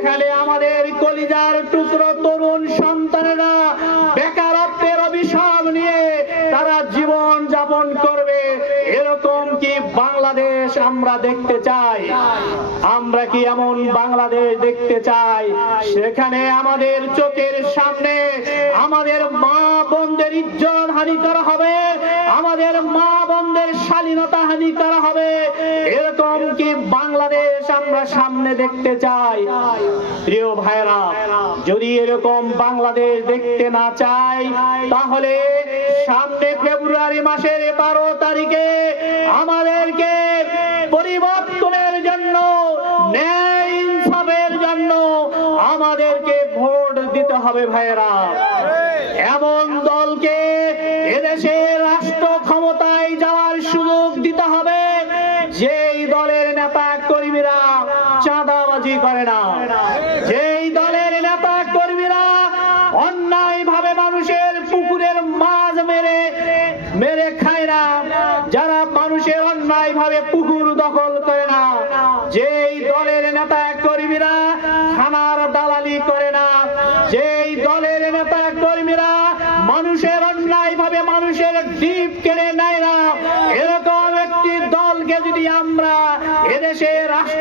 যেখানে আমাদের কলিজার টুকরো তরুণ সন্তানেরা বেকারত্বের অভিশাপ নিয়ে তারা জীবন যাপন করবে, এরকম কি বাংলাদেশ আমরা দেখতে চাই? আমরা কি এমন বাংলাদেশ দেখতে চাই সেখানে আমাদের চোখের সামনে আমাদের মা বোনদের ইজ্জত হানি করা হবে, আমাদের মা বোনদের স্বাধীনতা হানি করা হবে? এরকম কি বাংলাদেশ আমরা সামনে দেখতে চাই? প্রিয় ভাইরা, যদি এরকম বাংলাদেশ দেখতে না চাই তাহলে সামনে ফেব্রুয়ারি মাসের 12 তারিখে আমাদেরকে পরিবর্তনের জন্য, ন্যায় ইনসাফের জন্য আমাদেরকে ভোট দিতে হবে ভাইরা। এমন দলকে এদেশে রাষ্ট্র ক্ষমতায় যাওয়ার সুযোগ দিতে হবে যেই দলের নেতা কর্মীরা চাঁদাবাজি করে না, যেই দলের নেতা কর্মীরা অন্যায় ভাবে মানুষের পুকুরের মাছ মেরে খায় না, যারা মানুষের অন্যায় ভাবে পুকুর দখল করে না, যেই দলের নেতা কর্মীরা থানার দালালি করে না, যেই দলের নেতা কর্মীরা মানুষের অন্যায় ভাবে মানুষের ডিপ কেড়ে নেয় না, এরকম একটি দলকে যদি আমরা এদেশে রাষ্ট্র